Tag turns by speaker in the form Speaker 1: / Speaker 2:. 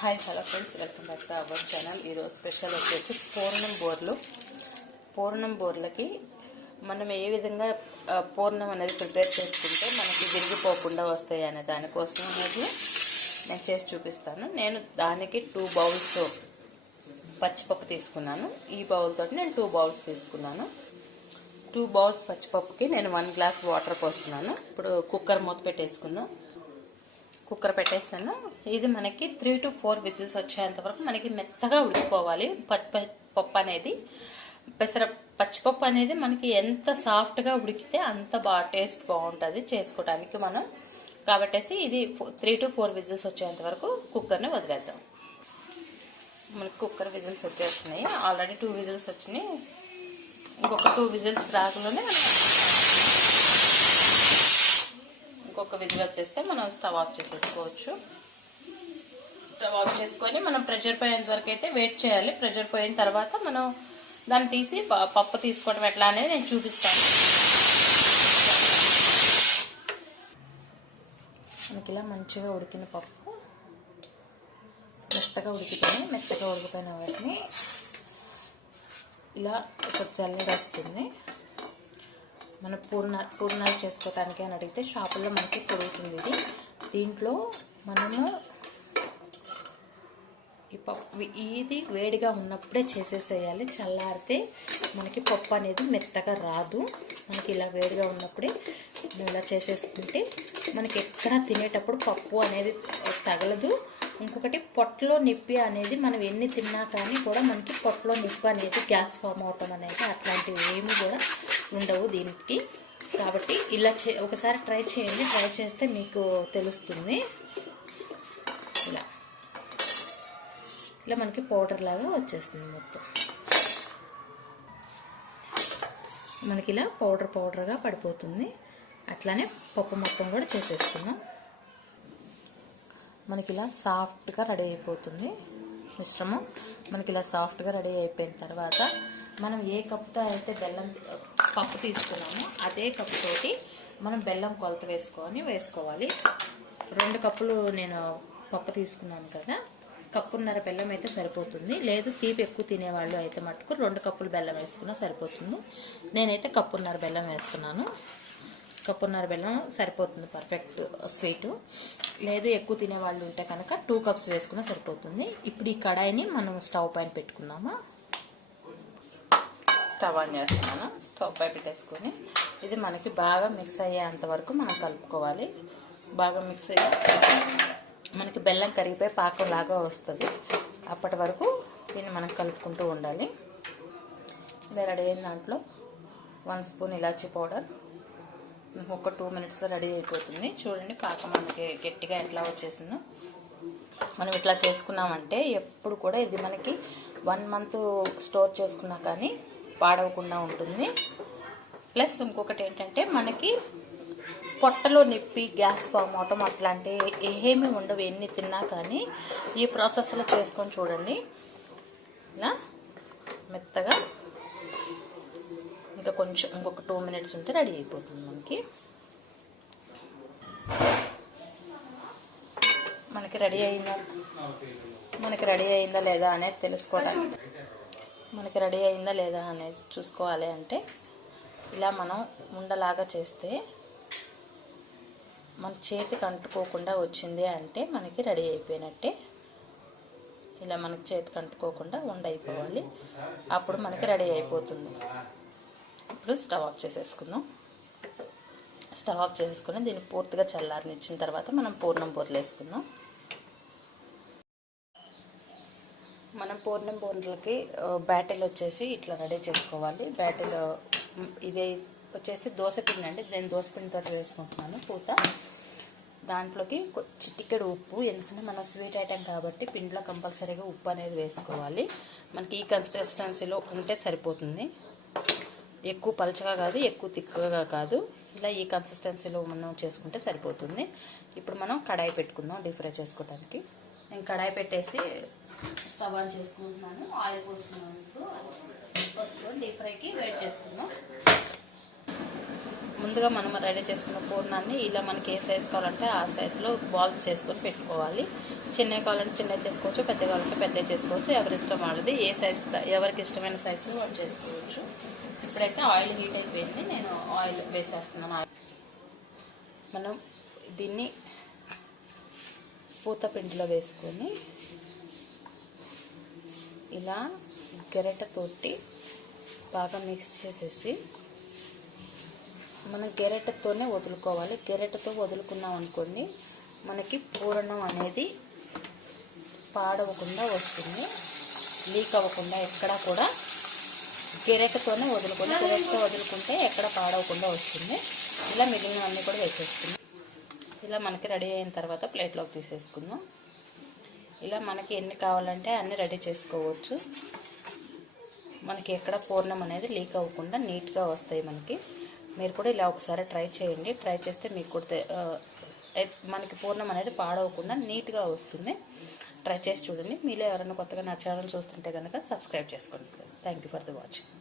Speaker 1: Hi hello friends. Welcome back to our channel. ఈరోజు special వచ్చేసి పూర్ణం బోర్లు. పూర్ణం బోర్లకి మనం ఏ విధంగా పూర్ణం అనేది ప్రిపేర్ చేసుకుంటే మనకి విరిగిపోకుండా వస్తాయి అనే దానికోసం అనేది నేను చేసి చూపిస్తాను. నేను దానికి టూ బౌల్స్ పచ్చిపప్పు తీసుకున్నాను. ఈ బౌల్ తోటి నేను టూ బౌల్స్ తీసుకున్నాను. టూ బౌల్స్ పచ్చిపప్పుకి నేను వన్ గ్లాస్ వాటర్ పోస్తున్నాను. ఇప్పుడు కుక్కర్ మూత పెట్టేసుకుందాం. కుక్కర్ పెట్టేస్తాను. ఇది మనకి త్రీ టు ఫోర్ విజిల్స్ వచ్చేంత వరకు మనకి మెత్తగా ఉడికిపోవాలి. పచ్చి పప్పు అనేది. పెసర పచ్చిపప్పు అనేది మనకి ఎంత సాఫ్ట్గా ఉడికితే అంత బాగా టేస్ట్ బాగుంటుంది చేసుకోవడానికి మనం. కాబట్టేసి ఇది త్రీ టు ఫోర్ విజిల్స్ వచ్చేంత వరకు కుక్కర్ని వదిలేద్దాం. మనకి కుక్కర్ విజిల్స్ వచ్చేస్తున్నాయి. ఆల్రెడీ టూ విజిల్స్ వచ్చినాయి. ఇంకొక టూ విజిల్స్ రాకలోనే మనం ఒక విజిల్ వచ్చేస్తే మనం స్టవ్ ఆఫ్ చేసేసుకోవచ్చు. స్టవ్ ఆఫ్ చేసుకొని మనం ప్రెషర్ పోయేంత వరకు అయితే వెయిట్ చేయాలి. ప్రెషర్ పోయిన తర్వాత మనం దాన్ని తీసి ప- పప్పు తీసుకోవడం ఎట్లా అనేది నేను చూపిస్తాను. మనకి ఇలా మంచిగా ఉడికిన పప్పు. మెత్తగా ఉడికిపోయి మెత్తగా ఉడికిపోయిన వాటిని ఇలా ఒక జల్లెడ వస్తుంది. మన పూర్ణ పూర్ణాలు చేసుకోవటానికి అని అడిగితే షాపుల్లో మనకి పొడుగుతుంది ఇది. దీంట్లో మనము ఈ పప్పు ఇది వేడిగా ఉన్నప్పుడే చేసేసేయాలి. చల్లారితే మనకి పప్పు అనేది మెత్తగా రాదు. మనకి ఇలా వేడిగా ఉన్నప్పుడే ఇలా చేసేసుకుంటే మనకి ఎక్కడ తినేటప్పుడు పప్పు అనేది తగలదు. ఇంకొకటి పొట్టలో నిప్పి అనేది మనం ఎన్ని తిన్నా కానీ కూడా మనకి పొట్టలో నొప్పి అనేది గ్యాస్ ఫామ్ అవటం అనేది అట్లాంటివి ఏమి కూడా ఉండవు దీనికి. కాబట్టి ఇలా చే ఒకసారి ట్రై చేయండి. ట్రై చేస్తే మీకు తెలుస్తుంది. ఇలా. ఇలా మనకి పౌడర్ లాగా వచ్చేస్తుంది మొత్తం. మనకి ఇలా పౌడర్ పౌడర్గా పడిపోతుంది. అట్లానే పప్పు మొత్తం కూడా చేసేస్తున్నాం మనకి ఇలా సాఫ్ట్గా రెడీ అయిపోతుంది మిశ్రమం. మనకి ఇలా సాఫ్ట్గా రెడీ అయిపోయిన తర్వాత మనం ఏ కప్తో అయితే బెల్లం పప్పు తీసుకున్నామో అదే కప్పు తోటి మనం బెల్లం కొలత వేసుకొని వేసుకోవాలి. రెండు కప్పులు నేను పప్పు తీసుకున్నాను కదా కప్పున్నర బెల్లం అయితే సరిపోతుంది. లేదు తీపి ఎక్కువ తినేవాళ్ళు అయితే మటుకు రెండు కప్పులు బెల్లం వేసుకున్నా సరిపోతుంది. నేనైతే కప్పున్నర బెల్లం వేస్తున్నాను. కప్పున్నర బెల్లం సరిపోతుంది పర్ఫెక్ట్ స్వీటు. లేదు ఎక్కువ తినే వాళ్ళు ఉంటే కనుక టూ కప్స్ వేసుకున్నా సరిపోతుంది. ఇప్పుడు ఈ కడాయిని మనం స్టవ్ పైన పెట్టుకుందాము? స్టవ్ ఆన్ చేస్తున్నాను. స్టవ్ పై పెట్టేసుకొని ఇది మనకి బాగా మిక్స్ అయ్యేంత వరకు మనం కలుపుకోవాలి. బాగా మిక్స్ అయ్యి మనకి బెల్లం కరిగిపోయి పాకం లాగా వస్తుంది. అప్పటి వరకు దీన్ని మనం కలుపుకుంటూ ఉండాలి. ఇలా రెడీ అయిన దాంట్లో వన్ స్పూన్ ఇలాచీ పౌడర్ ఒక టూ మినిట్స్లో రెడీ అయిపోతుంది. చూడండి పాకం మనకి గట్టిగా ఎట్లా వచ్చేసిందో. మనం ఇట్లా చేసుకున్నామంటే ఎప్పుడు కూడా ఇది మనకి వన్ మంత్ స్టోర్ చేసుకున్నా కానీ పాడవకుండా ఉంటుంది. ప్లస్ ఇంకొకటి ఏంటంటే మనకి పొట్టలో నొప్పి గ్యాస్ ఫామ్ అవటం అట్లాంటి ఏమీ ఉండవు ఎన్ని తిన్నా కానీ ఈ ప్రాసెస్లో చేసుకొని చూడండి. ఇలా మెత్తగా ఇంకా కొంచెం ఇంకొక టూ మినిట్స్ ఉంటే రెడీ అయిపోతుంది మనకి. మనకి రెడీ అయిందా? మనకి రెడీ అయిందా లేదా అనేది తెలుసుకోవడానికి మనకి రెడీ అయిందా లేదా అనేది చూసుకోవాలి అంటే ఇలా మనం ఉండలాగా చేస్తే మన చేతికి అంటుకోకుండా వచ్చింది అంటే మనకి రెడీ అయిపోయినట్టే. ఇలా మనకి చేతికి అంటుకోకుండా ఉండైపోవాలి. అప్పుడు మనకి రెడీ అయిపోతుంది. ఇప్పుడు స్టవ్ ఆఫ్ చేసేసుకుందాం. స్టవ్ ఆఫ్ చేసేసుకుని దీన్ని పూర్తిగా చల్లారనిచ్చిన తర్వాత మనం పూర్ణం బూరలు వేసుకుందాం. మనం పూర్ణం బూరలకి బ్యాటిల్ వచ్చేసి ఇట్లా రెడీ చేసుకోవాలి. బ్యాటిల్ ఇదే వచ్చేసి దోశపిండి అండి. నేను దోశపిండితో వేసుకుంటున్నాను పూత. దాంట్లోకి చిటికెడు ఉప్పు ఎందుకంటే మన స్వీట్ ఐటెం కాబట్టి పిండిలో కంపల్సరీగా ఉప్పు అనేది వేసుకోవాలి. మనకి ఈ కన్సిస్టెన్సీలో ఉంటే సరిపోతుంది. ఎక్కువ పలచగా కాదు ఎక్కువ తిక్కుగా కాదు. ఇలా ఈ కన్సిస్టెన్సీలో మనం చేసుకుంటే సరిపోతుంది. ఇప్పుడు మనం కడాయి పెట్టుకుందాం డీప్ ఫ్రై చేసుకోవడానికి నేను కడాయి పెట్టేసి స్టవ్ ఆన్ చేసుకుంటున్నాను. ఆయిల్ పోసుకున్నాను ఇప్పుడు. ఫస్ట్ డీప్ ఫ్రైకి వెయిట్ చేసుకుందాం. ముందుగా మనం రెడీ చేసుకున్న పూర్ణాన్ని ఇలా మనకి ఏ సైజ్ కావాలంటే ఆ సైజులో బాల్స్ చేసుకొని పెట్టుకోవాలి. చిన్నవి కావాలంటే చిన్నవి చేసుకోవచ్చు పెద్ద కావాలంటే పెద్ద చేసుకోవచ్చు. ఎవరి ఇష్టం వాళ్ళది ఏ సైజ్ ఎవరికి ఇష్టమైన సైజు వాళ్ళు చేసుకోవచ్చు. ఇప్పుడైతే ఆయిల్ హీట్ అయిపోయింది నేను ఆయిల్ వేసేస్తున్నాను. ఆయిల్ మనం దీన్ని పూత పిండిలో వేసుకొని ఇలా గెరటతోటి బాగా మిక్స్ చేసేసి మనం గెరెటతోనే వదులుకోవాలి. గెరెటతో వదులుకున్నాం అనుకోండి మనకి పూరణం అనేది పాడవకుండా వస్తుంది. లీక్ అవ్వకుండా ఎక్కడా కూడా గెరెటతోనే వదులుకోండి గెరెటతో వదులుకుంటే ఎక్కడ పాడవకుండా వస్తుంది. ఇలా మిగిలినవన్నీ కూడా వేసేసుకుందాం. ఇలా మనకి రెడీ అయిన తర్వాత ప్లేట్లోకి తీసేసుకుందాం. ఇలా మనకి ఎన్ని కావాలంటే అన్ని రెడీ చేసుకోవచ్చు. మనకి ఎక్కడ పూర్ణం అనేది లీక్ అవ్వకుండా నీట్గా వస్తాయి మనకి. మీరు కూడా ఇలా ఒకసారి ట్రై చేయండి. ట్రై చేస్తే మీకు కూడా మనకి పూర్ణం అనేది పాడవకుండా నీట్గా వస్తుంది. ట్రై చేసి చూడండి. మీలో ఎవరైనా కొత్తగా నా ఛానల్ చూస్తుంటే కనుక సబ్స్క్రైబ్ చేసుకోండి. Thank you for the watching